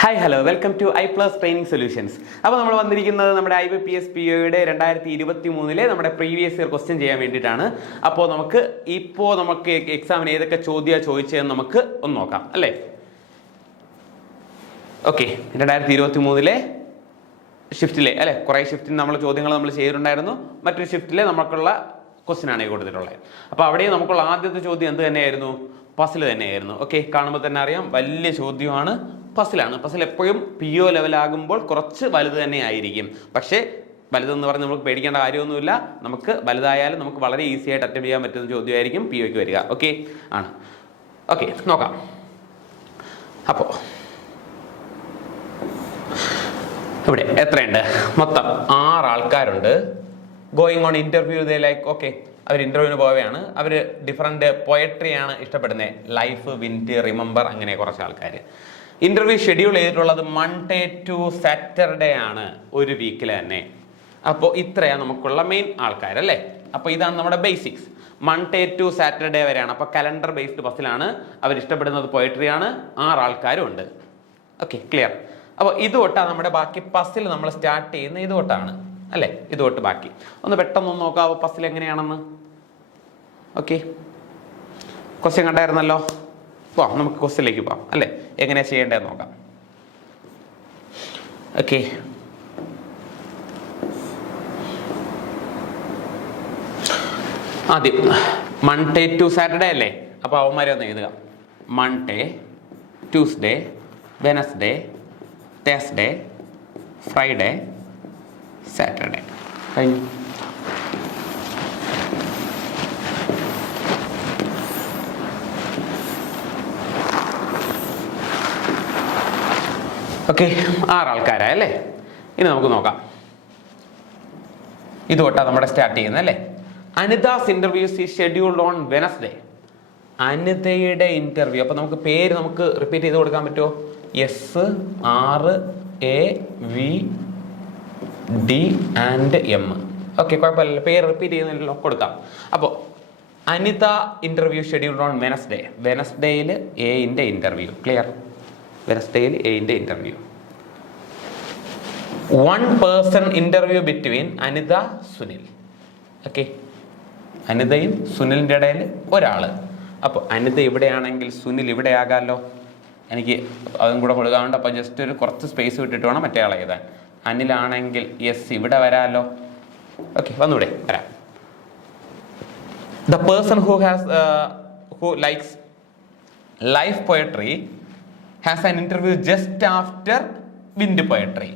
Hi hello welcome to I plus training solutions. അപ്പോൾ നമ്മൾ വന്നിരിക്കുന്നത് നമ്മുടെ IBPS POയുടെ 2023 നമ്മുടെ പ്രീവിയസ് ഇയർ ക്വസ്റ്റ്യൻ ചെയ്യാൻ വേണ്ടിയിട്ടാണ്. അപ്പോൾ നമുക്ക് എക്സാമിന് ഏതൊക്കെ ചോദ്യമാണ് ചോദിച്ചതെന്ന് നമുക്ക് ഒന്ന് നോക്കാം അല്ലേ. ഓക്കെ, 2023 ഷിഫ്റ്റിലെ അല്ലെ കുറേ ഷിഫ്റ്റിൽ ചോദ്യങ്ങൾ നമ്മൾ ചെയ്തിട്ടുണ്ടായിരുന്നു. മറ്റൊരു ഷിഫ്റ്റിലെ നമുക്കുള്ള ക്വസ്റ്റ്യൻ ആണ് കൊടുത്തിട്ടുള്ളത്. അപ്പോൾ അവിടെ നമുക്കുള്ള ആദ്യത്തെ ചോദ്യം എന്ത് തന്നെയായിരുന്നു? പസിൽ തന്നെയായിരുന്നു. ഓക്കെ, കാണുമ്പോൾ തന്നെ അറിയാം വലിയ ചോദ്യമാണ്, പസിലാണ്. പസിൽ എപ്പോഴും PO ലെവലാകുമ്പോൾ കുറച്ച് വലുത് തന്നെ ആയിരിക്കും. പക്ഷേ വലുതെന്ന് പറഞ്ഞ് നമുക്ക് പേടിക്കേണ്ട കാര്യമൊന്നുമില്ല. നമുക്ക് വലുതായാലും നമുക്ക് വളരെ ഈസി ആയിട്ട് അറ്റൻഡ് ചെയ്യാൻ പറ്റുന്ന ചോദ്യമായിരിക്കും POയ്ക്ക് വരിക. ഓക്കെ ആണ്. ഓക്കെ, നോക്കാം. അപ്പോൾ ഇവിടെ എത്രയുണ്ട്? മൊത്തം 6 ആൾക്കാരുണ്ട്. Going on interview. ഓക്കെ, അവർ ഇന്റർവ്യൂവിന് പോവുകയാണ്. അവർ ഡിഫറെൻറ്റ് പോയട്രിയാണ് ഇഷ്ടപ്പെടുന്നത്. ലൈഫ്, വിൻറ്റ്, റിമെമ്പർ, അങ്ങനെ കുറച്ച് ആൾക്കാർ. ഇന്റർവ്യൂ ഷെഡ്യൂൾ ചെയ്തിട്ടുള്ളത് മൺഡേ ടു സാറ്റർഡേ ആണ്, ഒരു വീക്കിൽ തന്നെ. അപ്പോൾ ഇത്രയാണ് നമുക്കുള്ള മെയിൻ ആൾക്കാരല്ലേ. അപ്പോൾ ഇതാണ് നമ്മുടെ ബേസിക്സ്. മൺഡേ ടു സാറ്റർഡേ വരെയാണ്. അപ്പോൾ കലണ്ടർ ബേസ്ഡ് ബസ്സിലാണ്. അവർ ഇഷ്ടപ്പെടുന്നത് പോയട്രിയാണ്. 6 ആൾക്കാരും ഉണ്ട്. Okay, clear. അപ്പോൾ ഇതുതൊട്ടാണ് നമ്മുടെ ബാക്കി പസിൽ നമ്മൾ സ്റ്റാർട്ട് ചെയ്യുന്ന ഇതുതൊട്ടാണ് അല്ലേ. ഇതുതൊട്ട് ബാക്കി ഒന്ന് പെട്ടെന്ന് നോക്കാവോ പസിൽ എങ്ങനെയാണെന്ന്. ഓക്കെ, ക്വസ്റ്റ്യൻ കണ്ടായിരുന്നല്ലോ. പോവാം, നമുക്ക് ക്വസ്റ്റ്യനിലേക്ക് പോവാം അല്ലേ. എങ്ങനെയാണ് ചെയ്യേണ്ടതെന്ന് നോക്കാം. ഓക്കെ, ആദ്യം മൺഡേ ടു സാറ്റർഡേ അല്ലേ. അപ്പോൾ അവന്മാരെ ഒന്ന് എഴുതുക. Monday, Tuesday, Wednesday, Thursday, Friday, Saturday. കഴിഞ്ഞു. ഓക്കെ, 6 ആൾക്കാരായ അല്ലേ. ഇനി നമുക്ക് നോക്കാം. ഇതുതൊട്ടാ നമ്മുടെ സ്റ്റാർട്ട് ചെയ്യുന്നത് അല്ലേ. Anita's interviews is scheduled on Wednesday. അനിതയുടെ ഇന്റർവ്യൂ. അപ്പോൾ നമുക്ക് പേര് റിപ്പീറ്റ് ചെയ്ത് കൊടുക്കാൻ പറ്റുമോ? SRAVD&M. ഓക്കെ, കുഴപ്പമില്ല, പേര് റിപ്പീറ്റ് ചെയ്യുന്നതിലോ കൊടുക്കാം. അപ്പോൾ Anita interview scheduled on Wednesday. വെനസ്ഡേയിൽ എന്റെ ഇന്റർവ്യൂ. ക്ലിയർ? വെനസ്ഡേയിൽ എന്റെ interview. 1 person interview between Anita, Sunil. Okay, അനിതയും സുനിലിൻ്റെ ഇടയിൽ ഒരാള്. അപ്പോൾ അനിത ഇവിടെയാണെങ്കിൽ സുനിൽ ഇവിടെ ആകാമല്ലോ. എനിക്ക് അതും കൂടെ കൊടുക്കാറുണ്ട്. അപ്പോൾ ജസ്റ്റ് ഒരു കുറച്ച് സ്പേസ് വിട്ടിട്ട് വേണം മറ്റേ ആളെ എഴുതാൻ. അനിലാണെങ്കിൽ ഇവിടെ വരാമല്ലോ. ഓക്കെ, വന്നൂടെ, വരാം. The person who likes life poetry has an interview just after wind poetry.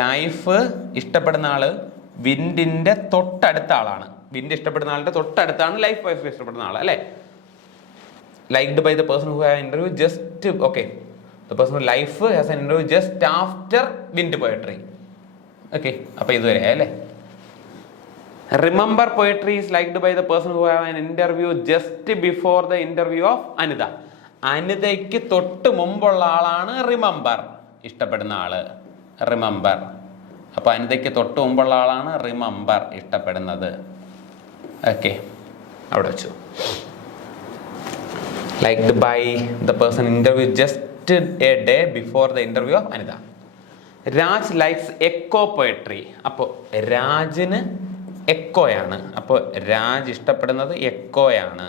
Life ഇഷ്ടപ്പെടുന്ന ആള് വിൻഡിന്റെ തൊട്ടടുത്ത ആളാണ്. വിൻഡ് ഇഷ്ടപ്പെടുന്ന ആളുടെ തൊട്ടടുത്താണ് ലൈഫ് പോയട്രി ഇഷ്ടപ്പെടുന്ന ആൾ അല്ലേ. Liked by the person who has an interview just, okay, the person who life has an interview just after wind poetry. Okay, അപ്പോൾ ഇതുവരെ അല്ലേ. Remember poetry is liked by the person who have an interview just before the interview of Anitha. അനിതയ്ക്ക് തൊട്ട് മുമ്പുള്ള ആളാണ് remember, ഇഷ്ടപ്പെടുന്ന ആള്. Remember. അപ്പോൾ അനിതയ്ക്ക് തൊട്ട് മുമ്പുള്ള ആളാണ് റിമെമ്പർ, ഇഷ്ടപ്പെടുന്നത്. ഓക്കെ, അവിടെ വെച്ചു. Liked by the person interviewed just a day before the interview of Anita. Raj likes echo poetry. അപ്പോൾ രാജിന് എക്കോയാണ്. അപ്പോൾ രാജ് ഇഷ്ടപ്പെടുന്നത് എക്കോയാണ്.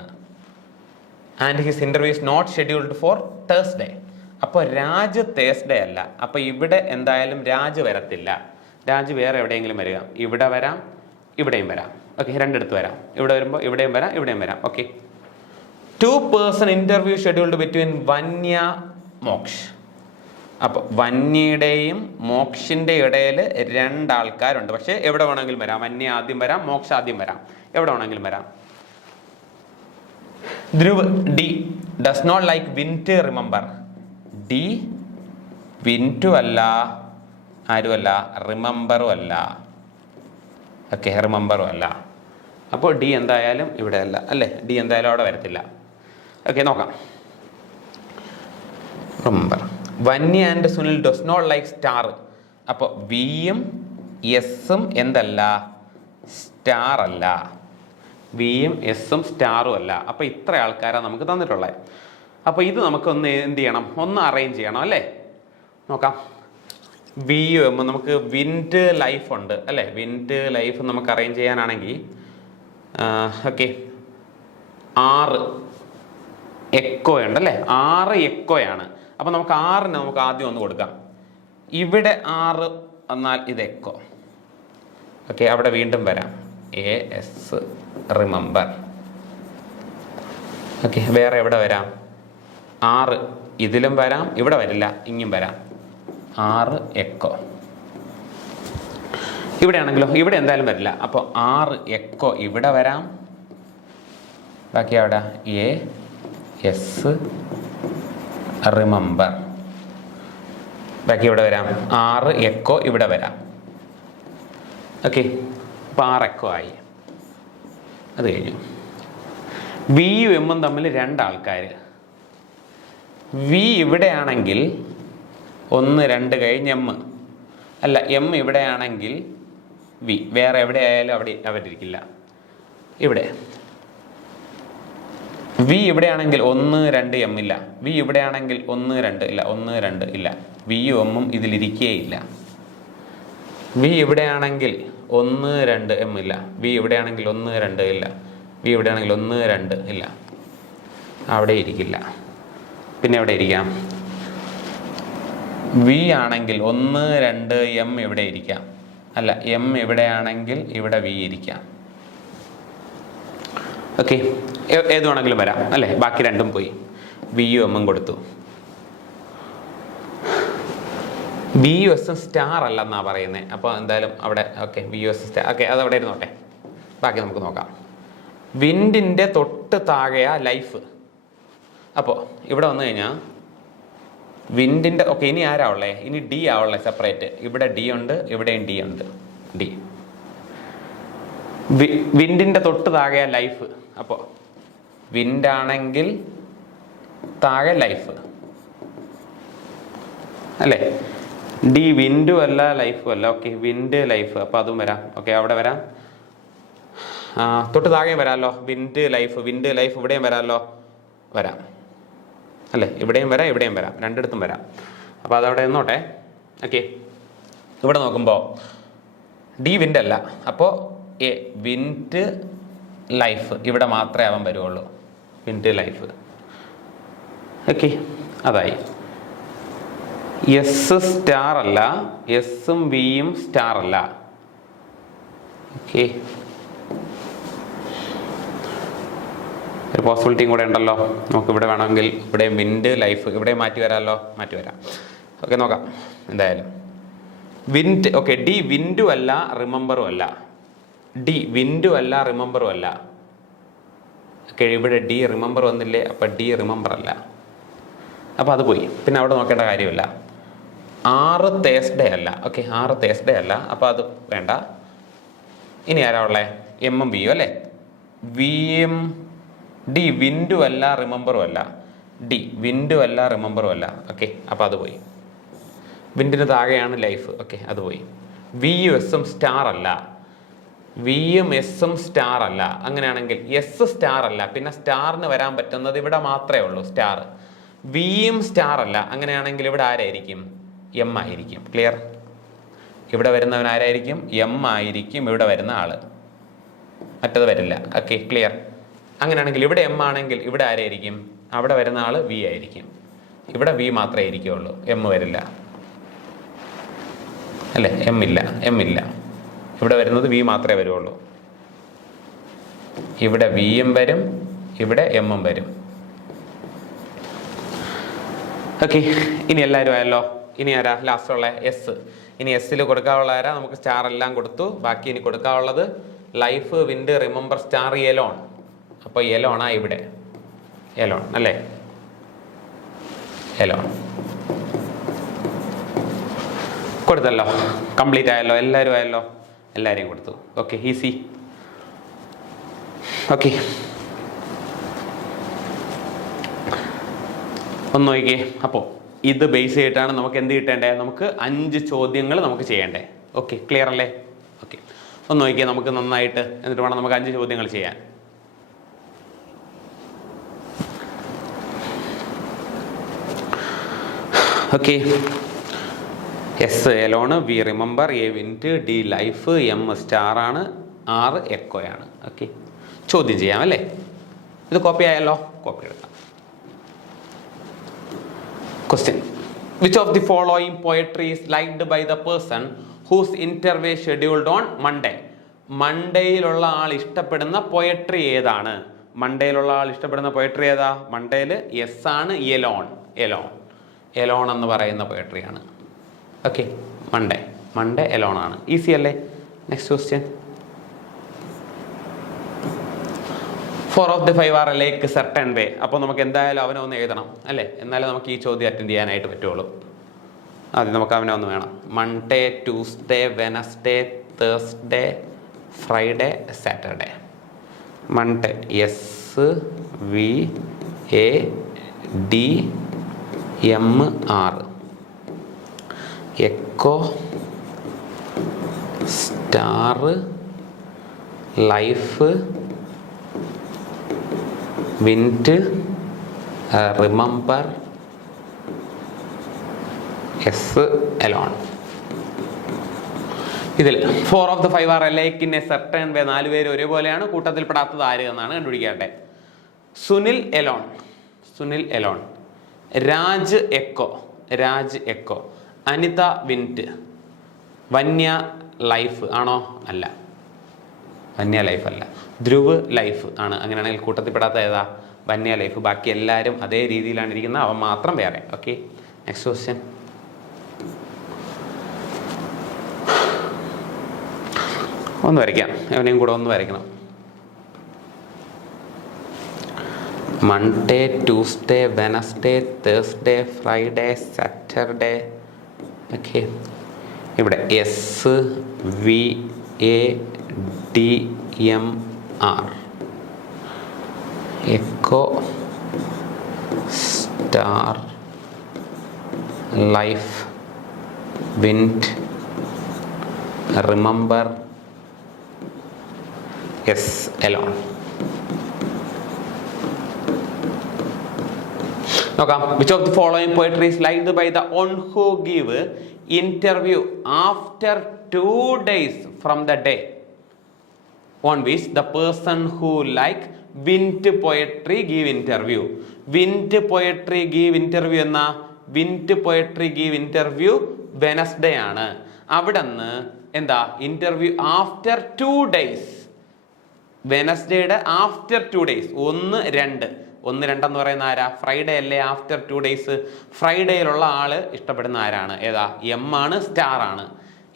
And his interview is not scheduled for Thursday. അപ്പോൾ രാജ് തേഴ്സ്ഡേ അല്ല. അപ്പോൾ ഇവിടെ എന്തായാലും രാജ് വരത്തില്ല. രാജ് വേറെ എവിടെയെങ്കിലും വരിക. ഇവിടെ വരാം, ഇവിടെയും വരാം. ഓക്കെ, രണ്ടിടത്ത് വരാം. ഇവിടെ വരുമ്പോൾ ഇവിടെയും വരാം, ഇവിടെയും വരാം. Okay, 2 person interview scheduled between വന്യ, മോക്ഷ്. അപ്പോൾ വന്യയുടെയും മോക്ഷിന്റെ ഇടയിൽ 2 ആൾക്കാരുണ്ട്. പക്ഷെ എവിടെ വേണമെങ്കിലും വരാം. വന്യ ആദ്യം വരാം, മോക്ഷ ആദ്യം വരാം, എവിടെ വേണമെങ്കിലും വരാം. Dhruv D does not like wind, remember. D വിൻറ്റും അല്ല, ആരുമല്ല, റിമെമ്പറും അല്ല. ഓക്കെ, റിമെമ്പറും അല്ല. അപ്പോൾ ഡി എന്തായാലും ഇവിടെ അല്ല അല്ലേ. ഡി എന്തായാലും അവിടെ വരത്തില്ല. ഓക്കെ, നോക്കാം. Remember. Vanya and Sunil does not like star. അപ്പോൾ വിയും എസും എന്തല്ല, സ്റ്റാർ അല്ല. വിയും എസും സ്റ്റാറും അല്ല. അപ്പോൾ ഇത്ര ആൾക്കാരാണ് നമുക്ക് തന്നിട്ടുള്ളത്. അപ്പോൾ ഇത് നമുക്കൊന്ന് എന്ത് ചെയ്യണം, ഒന്ന് അറേഞ്ച് ചെയ്യണം അല്ലേ. നോക്കാം. വി യു എം നമുക്ക് വിൻഡ് ലൈഫ് ഉണ്ട് അല്ലേ? വിൻഡ് ലൈഫ് നമുക്ക് അറേഞ്ച് ചെയ്യാനാണെങ്കിൽ ഓക്കെ 6 എക്കോ ഉണ്ടല്ലേ? 6 എക്കോയാണ്. അപ്പം നമുക്ക് 6ന് നമുക്ക് ആദ്യം ഒന്ന് കൊടുക്കാം. ഇവിടെ 6 എന്നാൽ ഇത് എക്കോ. ഓക്കെ, അവിടെ വീണ്ടും വരാം AS റിമെമ്പർ. ഓക്കെ, വേറെ എവിടെ വരാം? 6 ഇതിലും വരാം, ഇവിടെ വരില്ല, ഇങ്ങും വരാം. 6 എക്കോ. ഇവിടെ ആണെങ്കിലോ? ഇവിടെ എന്തായാലും വരില്ല. അപ്പോൾ 6 എക്കോ ഇവിടെ വരാം. ബാക്കി അവിടെ AS റിമെമ്പർ. ബാക്കി ഇവിടെ വരാം 6 എക്കോ ഇവിടെ വരാം. ഓക്കെ, അപ്പോൾ 6 എക്കോ ആയി. അത് കഴിഞ്ഞു. വി യു എമ്മും തമ്മിൽ 2 ആൾക്കാർ. വി ഇവിടെയാണെങ്കിൽ 1 2 കഴിഞ്ഞ് എം, അല്ല എം ഇവിടെയാണെങ്കിൽ വി. വേറെ എവിടെ ആയാലും അവിടെ അവരിരിക്കില്ല. ഇവിടെ വി ഇവിടെയാണെങ്കിൽ 1 2 എം ഇല്ല. വി ഇവിടെയാണെങ്കിൽ 1 2 ഇല്ല, 1 2 ഇല്ല. വി യു എമ്മും ഇതിലിരിക്കേയില്ല. വി ഇവിടെയാണെങ്കിൽ 1 2 എം ഇല്ല. വി ഇവിടെയാണെങ്കിൽ 1 2 ഇല്ല. വി ഇവിടെയാണെങ്കിൽ 1 2 ഇല്ല, അവിടെ ഇരിക്കില്ല. പിന്നെ എവിടെ ഇരിക്കാം? വി ആണെങ്കിൽ 1 2 എം ഇവിടെ ഇരിക്കാം. അല്ല, എം ഇവിടെയാണെങ്കിൽ ഇവിടെ വി ഇരിക്കാം. ഓക്കെ, ഏത് വേണമെങ്കിലും വരാം അല്ലേ? ബാക്കി 2ഉം പോയി. വി യു എമ്മും കൊടുത്തു. വി യു എസ് സ്റ്റാർ അല്ലെന്നാണ് പറയുന്നത്. അപ്പോൾ എന്തായാലും അവിടെ okay V U S star. Okay, അത് അവിടെ ഇരുന്നോട്ടെ. ബാക്കി നമുക്ക് നോക്കാം. വിൻഡിൻ്റെ തൊട്ട് താഴെയാ ലൈഫ്. അപ്പോൾ ഇവിടെ വന്നു കഴിഞ്ഞാൽ വിൻഡിൻ്റെ ഓക്കെ ഇനി ആരാ ഉള്ളത്? ഇനി ഡി ആവുള്ളത് സെപ്പറേറ്റ്. ഇവിടെ ഡി ഉണ്ട്, ഇവിടെയും ഡി ഉണ്ട്. ഡി വിൻഡിൻ്റെ തൊട്ട് താഴെയാ ലൈഫ്. അപ്പോൾ വിൻഡാണെങ്കിൽ താഴെ ലൈഫ് അല്ലേ? ഡി വിൻഡും അല്ല ലൈഫും അല്ല. Okay, wind life. അപ്പോൾ അതും വരാം. ഓക്കെ, അവിടെ വരാം. തൊട്ട് താഴെയും വരാമല്ലോ. വിൻഡ് ലൈഫ്, വിൻഡ് ലൈഫ് ഇവിടെയും വരാമല്ലോ. വരാം അല്ലേ? ഇവിടെയും വരാം, ഇവിടെയും വരാം, 2ഇടത്തും വരാം. അപ്പോൾ അതവിടെ നിന്നോട്ടെ. ഓക്കെ, ഇവിടെ നോക്കുമ്പോൾ ഡി വിൻഡ് അല്ല. അപ്പോൾ എ വിൻഡ് ലൈഫ് ഇവിടെ മാത്രമേ അവൻ വരുള്ളൂ. Wind life. ഓക്കെ, അതായി. എസ് സ്റ്റാർ അല്ല, എസും വിയും സ്റ്റാർ അല്ല. ഓക്കെ, ഒരു പോസിബിലിറ്റിയും കൂടെ ഉണ്ടല്ലോ. നമുക്ക് ഇവിടെ വേണമെങ്കിൽ ഇവിടെ വിൻഡ് ലൈഫ് ഇവിടെ മാറ്റി വരാമല്ലോ. മാറ്റി വരാം. ഓക്കെ, നോക്കാം എന്തായാലും. വിൻഡ് ഓക്കെ, ഡി വിൻഡും അല്ല റിമെമ്പറും അല്ല. ഡി വിൻഡും അല്ല റിമെമ്പറും അല്ല. ഓക്കെ, ഇവിടെ ഡി റിമെമ്പർ വന്നില്ലേ? അപ്പം ഡി റിമെമ്പർ അല്ല. അപ്പോൾ അത് പോയി. പിന്നെ അവിടെ നോക്കേണ്ട കാര്യമില്ല. 6 തേഴ്സ്ഡേ അല്ല. ഓക്കെ, 6 തേഴ്സ്ഡേ അല്ല. അപ്പോൾ അത് വേണ്ട. ഇനി ആരാ ഉള്ളത്? എമ്മും വിയും അല്ലേ? വിയും ഡി വിൻഡും അല്ല റിമെമ്പറും അല്ല. ഡി വിൻഡും അല്ല റിമെമ്പറും അല്ല. ഓക്കെ, അപ്പോൾ അത് പോയി. വിൻഡിന് താഴെയാണ് ലൈഫ്. ഓക്കെ, അത് പോയി. വി യു എസും സ്റ്റാർ അല്ല. വിയും എസും സ്റ്റാർ അല്ല. അങ്ങനെയാണെങ്കിൽ എസ് സ്റ്റാർ അല്ല. പിന്നെ സ്റ്റാറിന് വരാൻ പറ്റുന്നത് ഇവിടെ മാത്രമേ ഉള്ളൂ സ്റ്റാർ. വിയും സ്റ്റാർ അല്ല. അങ്ങനെയാണെങ്കിൽ ഇവിടെ ആരായിരിക്കും? എം ആയിരിക്കും. ക്ലിയർ? ഇവിടെ വരുന്നവൻ ആരായിരിക്കും? എം ആയിരിക്കും ഇവിടെ വരുന്ന ആള്. മറ്റത് വരില്ല. Okay, clear? അങ്ങനെയാണെങ്കിൽ ഇവിടെ എം ആണെങ്കിൽ ഇവിടെ ആരായിരിക്കും? അവിടെ വരുന്ന ആള് വി ആയിരിക്കും. ഇവിടെ വി മാത്രമേ ഇരിക്കുകയുള്ളൂ, എം വരില്ല അല്ലേ? എം ഇല്ല, എം ഇല്ല. ഇവിടെ വരുന്നത് വി മാത്രമേ വരുള്ളൂ. ഇവിടെ വിയും വരും, ഇവിടെ എമ്മും വരും. ഓക്കെ, ഇനി എല്ലാവരും ആയല്ലോ. ഇനി ആരാ ലാസ്റ്റുള്ള? എസ്. ഇനി എസ്സിൽ കൊടുക്കാനുള്ള ആരാ? നമുക്ക് സ്റ്റാർ എല്ലാം കൊടുത്തു. ബാക്കി ഇനി കൊടുക്കാനുള്ളത് life, wind, remember, star, alone. അപ്പോൾ എലോണാ ഇവിടെ. എലോൺ അല്ലേ? എലോൺ കൊടുത്തല്ലോ. കംപ്ലീറ്റ് ആയല്ലോ. എല്ലാവരും ആയല്ലോ. എല്ലാവരെയും കൊടുത്തു. Okay, easy. ഓക്കെ, ഒന്ന് നോക്കിക്കേ. അപ്പോൾ ഇത് ബേസ് ചെയ്തിട്ടാണ് നമുക്ക് എന്ത് കിട്ടേണ്ടത്? നമുക്ക് 5 ചോദ്യങ്ങൾ നമുക്ക് ചെയ്യേണ്ടേ. ഓക്കെ, ക്ലിയർ അല്ലേ? ഓക്കെ, ഒന്ന് നോക്കിയാൽ നമുക്ക് നന്നായിട്ട്. എന്നിട്ട് വേണം നമുക്ക് 5 ചോദ്യങ്ങൾ ചെയ്യാൻ. Okay, S alone, V remember, A wind, D life, M star ആണ്, ആർ എക്കോയാണ്. ഓക്കെ, ചോദ്യം ചെയ്യാം അല്ലേ? ഇത് കോപ്പി ആയല്ലോ, കോപ്പി എടുക്കാം. Question: which of the following poetry is liked by the person whose interview scheduled on Monday? മൺഡേയിലുള്ള ആൾ ഇഷ്ടപ്പെടുന്ന പോയട്രി ഏതാണ്? മൺഡേയിലുള്ള ആൾ ഇഷ്ടപ്പെടുന്ന പോയട്രി ഏതാ? മൺഡേയിൽ എസ് ആണ്, എലോൺ. എലോൺ എലോൺ എന്ന് പറയുന്ന പോയട്രിയാണ്. ഓക്കെ, മൺഡേ എലോൺ ആണ്. ഈസി അല്ലേ? Next question: 4 of the 5 are like a certain way. അപ്പോൾ നമുക്ക് എന്തായാലും അവനെ ഒന്ന് എഴുതണം അല്ലേ? എന്നാലും നമുക്ക് ഈ ചോദ്യം അറ്റൻഡ് ചെയ്യാനായിട്ട് പറ്റുള്ളൂ. ആദ്യം നമുക്ക് അവനെ ഒന്ന് വേണം. Monday, Tuesday, Wednesday, Thursday, Friday, Saturday. Monday S V A D M R. Echo, star, life, വിൻറ്റ്, remember, S alone. ഇതിൽ 4 of the 5 are alike in a certain way. 4 പേര് ഒരേപോലെയാണ്. കൂട്ടത്തിൽ പെടാത്തത് ആര് എന്നാണ് കണ്ടുപിടിക്കേണ്ടത്. സുനിൽ എലോൺ, രാജ് എക്കോ, അനിത വിൻറ്റ്, വന്യ ലൈഫ് ആണോ? അല്ല, വന്യ ലൈഫ് അല്ല, ധ്രുവ് ലൈഫ് ആണ്. അങ്ങനെയാണെങ്കിൽ കൂട്ടത്തിൽ പെടാത്ത ഏതാ? വന്യ ലൈഫ്. ബാക്കി എല്ലാവരും അതേ രീതിയിലാണ് ഇരിക്കുന്നത്, അവൻ മാത്രം വേറെ. ഓക്കെ, നെക്സ്റ്റ് ക്വസ്റ്റ്യൻ: ഒന്ന് വരയ്ക്കാം, അവനെയും കൂടെ ഒന്ന് വരയ്ക്കണം. Monday, Tuesday, Wednesday, Thursday, Friday, Saturday. Okay, ഇവിടെ S V A D M R. Echo, star, life, വിൻറ്റ്, remember, S alone. നോക്കാം. Which of the following poetry is liked by the one who give interview after 2 days from the day on which the person who like vint poetry give interview. Vint poetry give interview എന്ന vint poetry give interview Wednesday ആണ്. അവിടെ നിന്ന് എന്താ interview after 2 days. വെനസ്ഡേയുടെ after 2 days. 1, 2 എന്ന് പറയുന്ന ആരാ? Friday അല്ലേ? After 2 days. ഫ്രൈഡേയിലുള്ള ആള് ഇഷ്ടപ്പെടുന്ന ആരാണ്? ഏതാ? എം ആണ്, സ്റ്റാർ ആണ്.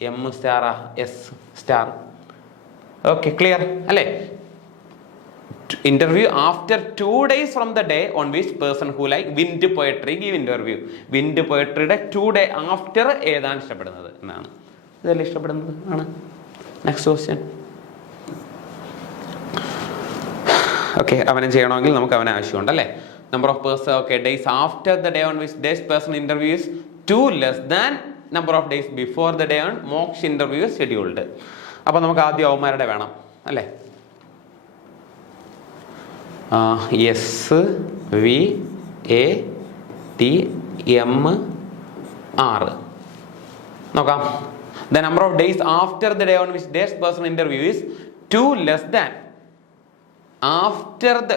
എം സ്റ്റാറാ? S star. ഓക്കെ, ക്ലിയർ അല്ലേ? Interview after 2 days from the day on which person who like vint poetry give interview. Vint പോയട്രിയുടെ 2 day ആഫ്റ്റർ ഏതാണ് ഇഷ്ടപ്പെടുന്നത് എന്നാണ്. ഇതല്ലേ ഇഷ്ടപ്പെടുന്നത് ആണ്. Next question. ഓക്കെ, അവനെ ചെയ്യണമെങ്കിൽ നമുക്ക് അവനെ ആവശ്യമുണ്ട് അല്ലേ? Number of person. Okay, days after the day on which days person interview is 2 less than number of days before the day on Moksh interview scheduled. അപ്പൊ നമുക്ക് ആദ്യം അവന്മാരുടെ വേണം അല്ലേ? S V A T M R. നോക്കാം. The number of days after the day on which days person interview is 2 less than. After the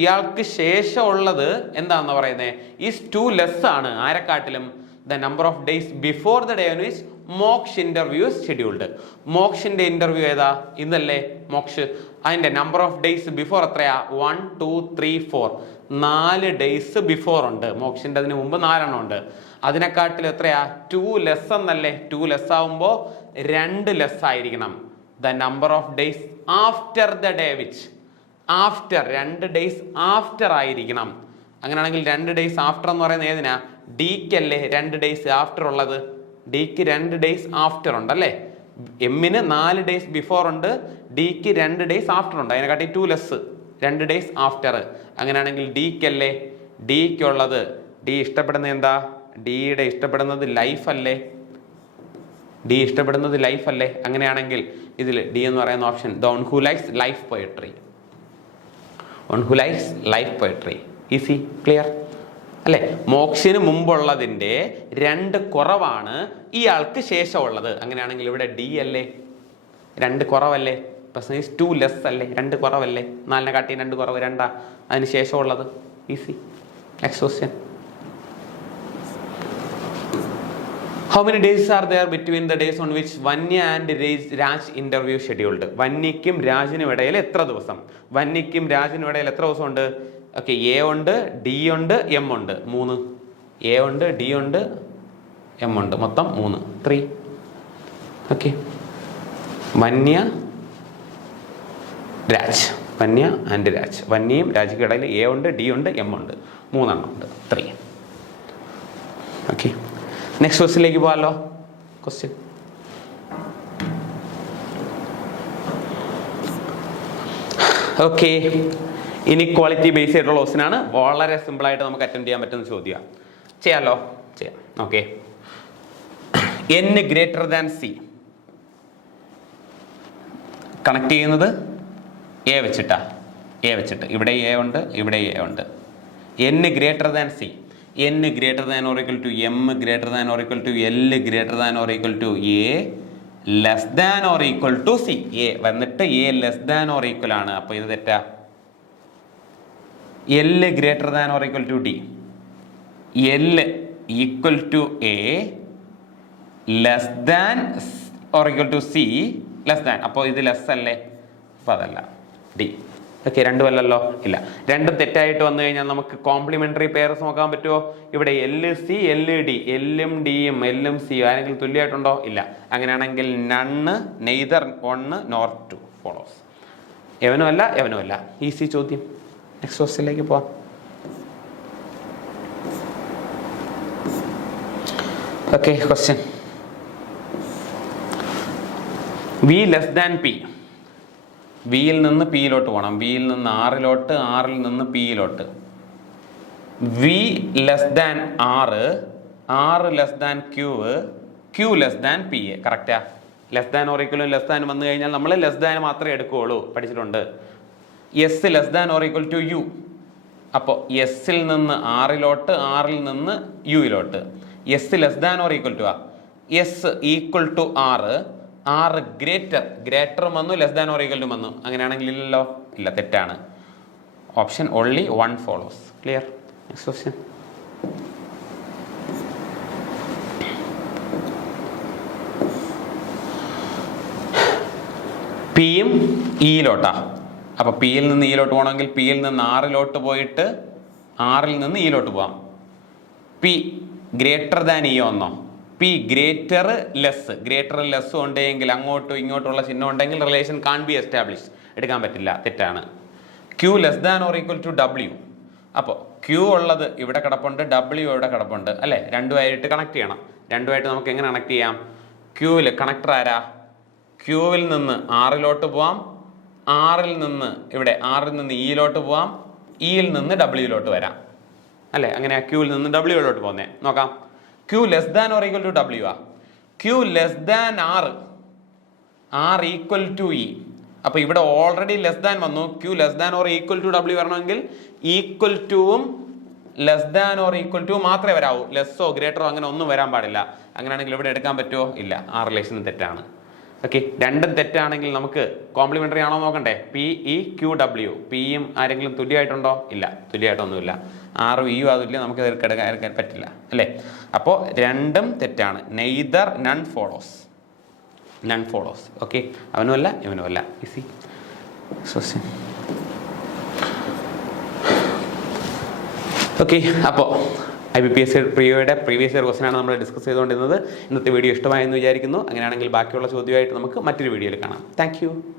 ഇയാൾക്ക് ശേഷം ഉള്ളത് എന്താണെന്ന് പറയുന്നത്? ഈസ് 2 less ആണ്. ആരെക്കാട്ടിലും? The number of days before the day on which Moksh interview scheduled. മോക്ഷിന്റെ interview ഏതാ? ഇന്നല്ലേ മോക്ഷ്. അതിന്റെ നമ്പർ ഓഫ് ഡേയ്സ് ബിഫോർ എത്രയാ? 1 2 3 4. 4 days ബിഫോർ ഉണ്ട്. മോക്ഷിന്റെ അതിന് മുമ്പ് 4 എണ്ണം ഉണ്ട്. അതിനെക്കാട്ടിൽ എത്രയാ? 2 less എന്നല്ലേ? 2 less ആവുമ്പോ 2 less ആയിരിക്കണം. The number of days after the day which. After 2 days after ആയിരിക്കണം. അങ്ങനെയാണെങ്കിൽ 2 days ആഫ്റ്റർ എന്ന് പറയുന്നത് ഏതിനാ? ഡിക്ക് അല്ലേ 2 days ആഫ്റ്റർ ഉള്ളത്? ഡിക്ക് 2 days ആഫ്റ്റർ ഉണ്ട് അല്ലേ? എമ്മിന് 4 days ബിഫോർ ഉണ്ട്, ഡിക്ക് 2 days ആഫ്റ്റർ ഉണ്ട്. അതിനെക്കാട്ടി 2 less, 2 days ആഫ്റ്റർ. അങ്ങനെയാണെങ്കിൽ ഡിക്ക് അല്ലേ? ഡിക്ക് ഉള്ളത്, ഡി ഇഷ്ടപ്പെടുന്ന എന്താ? ഡിയുടെ ഇഷ്ടപ്പെടുന്നത് ലൈഫ് അല്ലേ? ഡി ഇഷ്ടപ്പെടുന്നത് ലൈഫ് അല്ലേ? അങ്ങനെയാണെങ്കിൽ ഇതിൽ ഡി എന്ന് പറയുന്ന option the one who likes life poetry. One who likes life poetry. Easy, clear. അല്ലെ? മോക്ഷിന് മുമ്പുള്ളതിൻ്റെ 2 കുറവാണ് ഇയാൾക്ക് ശേഷമുള്ളത്. അങ്ങനെയാണെങ്കിൽ ഇവിടെ ഡി അല്ലേ? 2 കുറവല്ലേ? പ്രശ്നം ഈസ് 2 ലെസ് അല്ലേ? 2 കുറവല്ലേ? 4 കാട്ടി 2 കുറവ് 2 അതിന് ശേഷമുള്ളത്. Easy. Next question. How many days are there between the days on which Vanya and Raj interview scheduled? വന്യയ്ക്കും രാജിനും ഇടയിൽ എത്ര ദിവസം? വന്യയ്ക്കും രാജിനും ഇടയിൽ എത്ര ദിവസം ഉണ്ട്? ഓക്കെ, എ ഉണ്ട്, ഡി ഉണ്ട്, എം ഉണ്ട്. 3. എ ഉണ്ട്, ഡി ഉണ്ട്, എം ഉണ്ട്. മൊത്തം 3. 3. ഓക്കെ. വന്യ രാജ്. വന്യ ആൻഡ് രാജ്. വന്യയും രാജിക്കും ഇടയിൽ എ ഉണ്ട്, ഡി ഉണ്ട്, എം ഉണ്ട്. 3 എണ്ണം ഉണ്ട്. 3. ഓക്കെ. നെക്സ്റ്റ് ക്വസ്റ്റ്യനിലേക്ക് പോകാമല്ലോ. ക്വസ്റ്റ്യൻ. ഓക്കെ, ഇനിക്വാളിറ്റി ബേസ് ആയിട്ടുള്ള ക്വസ്റ്റ്യനാണ്. വളരെ സിമ്പിളായിട്ട് നമുക്ക് അറ്റൻഡ് ചെയ്യാൻ പറ്റുന്ന ചോദ്യമാണ്. ചെയ്യാമല്ലോ? ചെയ്യാം. Okay. n greater than C connect ചെയ്യുന്നത് എ വെച്ചിട്ടാ. എ വെച്ചിട്ട് ഇവിടെ എ ഉണ്ട്, ഇവിടെ എ ഉണ്ട്. n greater than C. n greater than or equal to M greater than or equal to L greater than or equal to A less than or equal to C. A വന്നിട്ട് A less than or equal ആണ്. അപ്പോൾ ഇത് തെറ്റാ. L greater than or equal to D. L equal to A less than or equal to C less than. അപ്പോൾ ഇത് less അല്ലേ? അപ്പോൾ അതല്ല, ഡി. ഓക്കെ, 2 അല്ലല്ലോ? ഇല്ല. 2 തെറ്റായിട്ട് വന്നു കഴിഞ്ഞാൽ നമുക്ക് കോംപ്ലിമെന്ററി പെയർസ് നോക്കാൻ പറ്റുമോ? ഇവിടെ എൽ സി എൽ ഡി. എല്ലും ഡിയും എല്ലും സിയും ആരെങ്കിലും തുല്യമായിട്ടുണ്ടോ? ഇല്ല. അങ്ങനെയാണെങ്കിൽ നണ്ണ് നെയ്തർ 1 നോർ 2 ഫോളോസ്. എവനും അല്ല, എവനും അല്ല. ഈസി ചോദ്യം. നെക്സ്റ്റ് ക്വസ്റ്റ്യനിലേക്ക് പോവാം. Okay, question. V less than P. വിയിൽ നിന്ന് പിയിലോട്ട് പോകണം. വിയിൽ നിന്ന് ആറിലോട്ട്, ആറിൽ നിന്ന് പിയിലോട്ട്. V less than R, R less than Q, Q less than P. കറക്റ്റാ? ലെസ് ദാൻ ഓർ ഈക്വലും ലെസ് ദാൻ വന്നു കഴിഞ്ഞാൽ നമ്മൾ ലെസ് ദാൻ മാത്രമേ എടുക്കുകയുള്ളൂ. പഠിച്ചിട്ടുണ്ട്. S less than or equal to U. അപ്പോൾ എസ്സിൽ നിന്ന് ആറിലോട്ട്, ആറിൽ നിന്ന് യുയിലോട്ട്. S less than or equal to S equal to R, R greater, ഗ്രേറ്ററും വന്നു less than or equal to വന്നു. അങ്ങനെയാണെങ്കിൽ ഇല്ലല്ലോ? ഇല്ല, തെറ്റാണ്. Option only 1 follows. Clear? Next question. പിയും ഇയിലോട്ടാ. അപ്പോൾ പിയിൽ നിന്ന് ഇയിലോട്ട് പോകണമെങ്കിൽ പിയിൽ നിന്ന് ആറിലോട്ട് പോയിട്ട് ആറിൽ നിന്ന് ഇയിലോട്ട് പോകാം. പി ഗ്രേറ്റർ ദാൻ ഇ ഒന്നോ? P greater less, greater less ഉണ്ടെങ്കിൽ അങ്ങോട്ടും ഇങ്ങോട്ടുള്ള ചിഹ്നം ഉണ്ടെങ്കിൽ റിലേഷൻ കാൺ ബി എസ്റ്റാബ്ലിഷ്, എടുക്കാൻ പറ്റില്ല, തെറ്റാണ്. Q less than or equal to W. അപ്പോൾ ക്യൂ ഉള്ളത് ഇവിടെ കിടപ്പുണ്ട്, ഡബ്ല്യു ഇവിടെ കിടപ്പുണ്ട് അല്ലേ? രണ്ടുമായിട്ട് കണക്ട് ചെയ്യണം. രണ്ടുമായിട്ട് നമുക്ക് എങ്ങനെ കണക്ട് ചെയ്യാം? ക്യൂവിൽ കണക്ടർ ആരാ? ക്യൂവിൽ നിന്ന് ആറിലോട്ട് പോവാം, ആറിൽ നിന്ന് ഇവിടെ ആറിൽ നിന്ന് ഇയിലോട്ട് പോവാം, ഇയിൽ നിന്ന് ഡബ്ല്യുയിലോട്ട് വരാം അല്ലേ? അങ്ങനെ ക്യൂവിൽ നിന്ന് ഡബ്ല്യുയിലോട്ട് പോകുന്നേ നോക്കാം. Q less than or equal to W ആ. Q less than R, R equal to E. അപ്പോൾ ഇവിടെ ഓൾറെഡി ലെസ് ദാൻ വന്നു. Q less than or equal to W വരണമെങ്കിൽ ഈക്വൽ ടുവും less than or equal to മാത്രമേ വരാവൂ. ലെസ്സോ ഗ്രേറ്ററോ അങ്ങനെ ഒന്നും വരാൻ പാടില്ല. അങ്ങനെയാണെങ്കിൽ ഇവിടെ എടുക്കാൻ പറ്റുമോ? ഇല്ല, ആ റിലേഷനും തെറ്റാണ്. ഓക്കെ, രണ്ടും തെറ്റാണെങ്കിൽ നമുക്ക് കോംപ്ലിമെന്ററി ആണോ നോക്കണ്ടേ? P E Q W. പിയും ആരെങ്കിലും തുല്യമായിട്ടുണ്ടോ? ഇല്ല, തുല്യമായിട്ടൊന്നുമില്ല. ആറും ഇയും അതില്ല, നമുക്ക് എടുക്കാൻ പറ്റില്ല അല്ലേ? അപ്പോൾ രണ്ടും തെറ്റാണ്. Neither none follows, none follows. Okay, അവനുമല്ല ഇവനുമല്ല. ഈസി. ഓക്കെ, അപ്പോൾ IBPS പ്രിയോയുടെ പ്രീവിയസ് ഇയർ ക്വസ്റ്റ്യനാണ് നമ്മൾ ഡിസ്കസ് ചെയ്തുകൊണ്ടിരുന്നത്. ഇന്നത്തെ വീഡിയോ ഇഷ്ടമായെന്ന് വിചാരിക്കുന്നു. അങ്ങനെയാണെങ്കിൽ ബാക്കിയുള്ള ചോദ്യമായിട്ട് നമുക്ക് മറ്റൊരു വീഡിയോയിൽ കാണാം. Thank you.